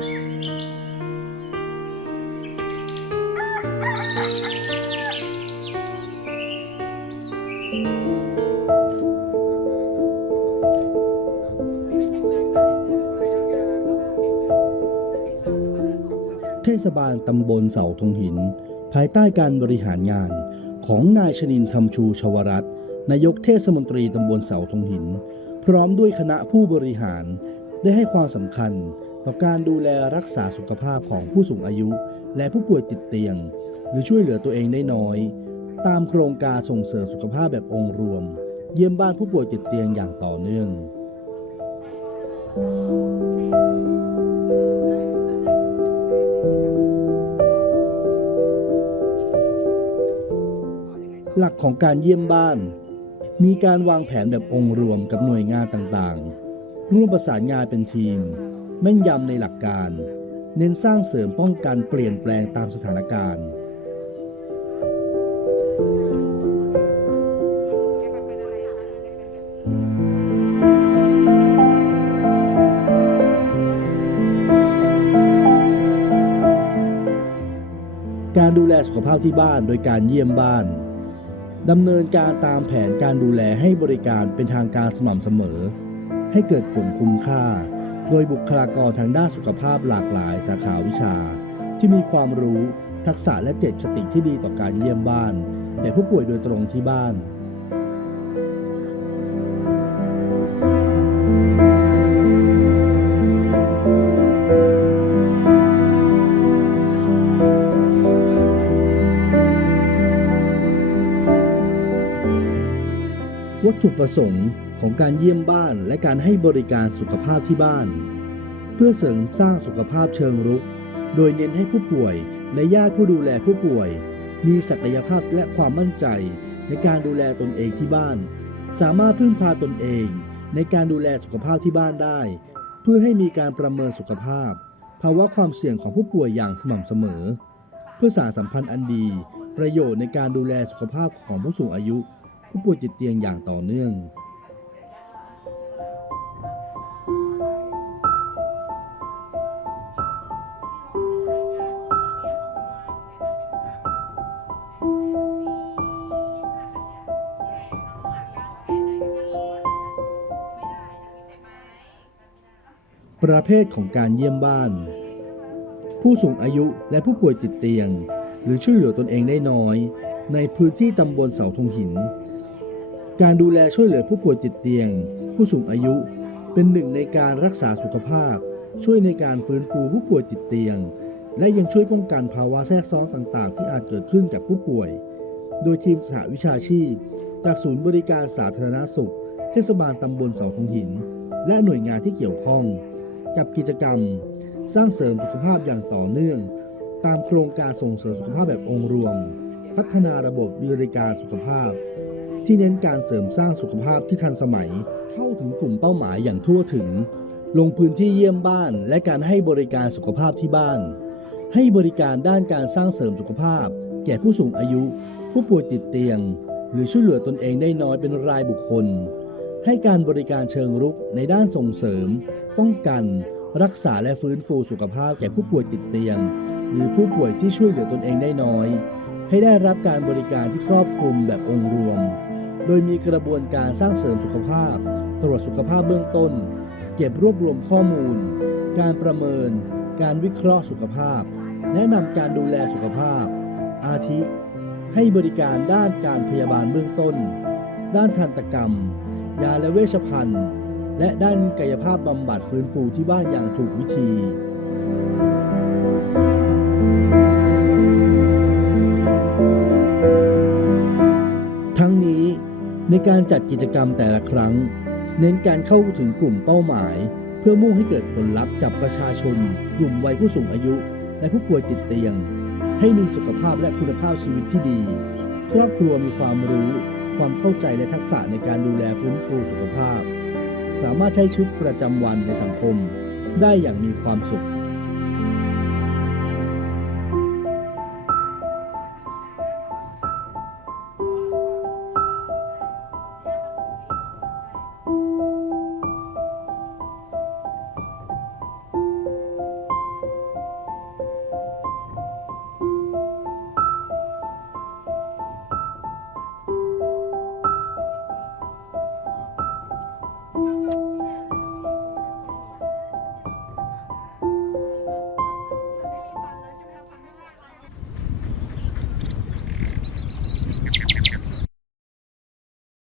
เทศบาลตำบลเสาธงหิน ภายใต้การบริหารงานของนายชนินทำชูชวรัตน์นายกเทศมนตรีตำบลเสาธงหิน พร้อมด้วยคณะผู้บริหารได้ให้ความสำคัญ ต่อการดูแลรักษาสุขภาพของผู้สูงอายุ และผู้ป่วยติดเตียง หรือช่วยเหลือตัวเองได้น้อย ตามโครงการส่งเสริมสุขภาพแบบองค์รวม เยี่ยมบ้านผู้ป่วยติดเตียงอย่างต่อเนื่อง หลักของการเยี่ยมบ้าน มีการวางแผนแบบองค์รวมกับหน่วยงานต่างๆ ร่วมประสานงานเป็นทีม แม่นยำในหลักการ เน้นสร้างเสริมป้องกันเปลี่ยนแปลงตามสถานการณ์ การดูแลสุขภาพที่บ้านโดยการเยี่ยมบ้านดำเนินการตามแผนการดูแลให้บริการเป็นทางการสม่ำเสมอ ให้เกิดผลคุ้มค่า โดยบุคลากรทางด้านสุขภาพหลากหลายสาขาวิชา ที่มีความรู้ ทักษะและเจตคติที่ดีต่อการเยี่ยมบ้านแก่ผู้ป่วยโดยตรงที่บ้าน วัตถุประสงค์ของการเยี่ยมบ้านและการให้บริการสุขภาพที่บ้าน เพื่อเสริมสร้างสุขภาพเชิงรุก โดยเน้นให้ผู้ป่วยและญาติผู้ดูแลผู้ป่วย มีศักยภาพและความมั่นใจในการดูแลตนเองที่บ้าน สามารถพึ่งพาตนเองในการดูแลสุขภาพที่บ้านได้ เพื่อให้มีการประเมินสุขภาพ ภาวะความเสี่ยงของผู้ป่วยอย่างสม่ำเสมอ เพื่อสานสัมพันธ์อันดี ประโยชน์ในการดูแลสุขภาพของผู้สูงอายุ ผู้ป่วยติดเตียงอย่างต่อเนื่องประเภทของการเยี่ยมบ้าน ผู้สูงอายุและผู้ป่วยติดเตียง หรือช่วยเหลือตนเองได้น้อย ในพื้นที่ตำบลเสาธงหิน การดูแลช่วยเหลือผู้ป่วยติดเตียง ผู้สูงอายุเป็นหนึ่งในการรักษาสุขภาพ ช่วยในการฟื้นฟูผู้ป่วยติดเตียง และยังช่วยป้องกันภาวะแทรกซ้อนต่างๆ ที่อาจเกิดขึ้นกับผู้ป่วย โดยทีมสหวิชาชีพ จากศูนย์บริการสาธารณสุข เทศบาลตำบลเสาธงหิน และหน่วยงานที่เกี่ยวข้อง กับกิจกรรม สร้างเสริมสุขภาพอย่างต่อเนื่อง ตามโครงการส่งเสริมสุขภาพแบบองค์รวม พัฒนาระบบบริการสุขภาพ ที่เน้นการเสริมสร้างสุขภาพที่ทันสมัย เข้าถึงกลุ่มเป้าหมายอย่างทั่วถึง ลงพื้นที่เยี่ยมบ้านและการให้บริการสุขภาพที่บ้าน ให้บริการด้านการสร้างเสริมสุขภาพ แก่ผู้สูงอายุ ผู้ป่วยติดเตียง หรือช่วยเหลือตนเองได้น้อยเป็นรายบุคคล ให้การบริการเชิงรุกในด้านส่งเสริม ป้องกัน รักษาและฟื้นฟูสุขภาพแก่ผู้ป่วยติดเตียง หรือผู้ป่วยที่ช่วยเหลือตนเองได้น้อยให้ได้รับการบริการที่ครอบคลุมแบบองค์รวม ดยมีกระบวนการสร้างเสริมสุขภาพ ตรวจสุขภาพเบื้องต้น เก็บรวบรวมข้อมูล การประเมิน การวิเคราะห์สุขภาพ แนะนำการดูแลสุขภาพ อาทิ ให้บริการด้านการพยาบาลเบื้องต้น ด้านทันตกรรม ยาและเวชภัณฑ์ และด้านกายภาพบำบัดฟื้นฟูที่บ้านอย่างถูกวิธี ในการจัดกิจกรรมแต่ละครั้ง เน้นการเข้าถึงกลุ่มเป้าหมาย เพื่อมุ่งให้เกิดผลลัพธ์กับประชาชน กลุ่มวัยผู้สูงอายุ และผู้ป่วยติดเตียง ให้มีสุขภาพและคุณภาพชีวิตที่ดี ครอบครัวมีความรู้ ความเข้าใจและทักษะในการดูแลฟื้นฟูสุขภาพ สามารถใช้ชีวิตประจำวันในสังคม ได้อย่างมีความสุข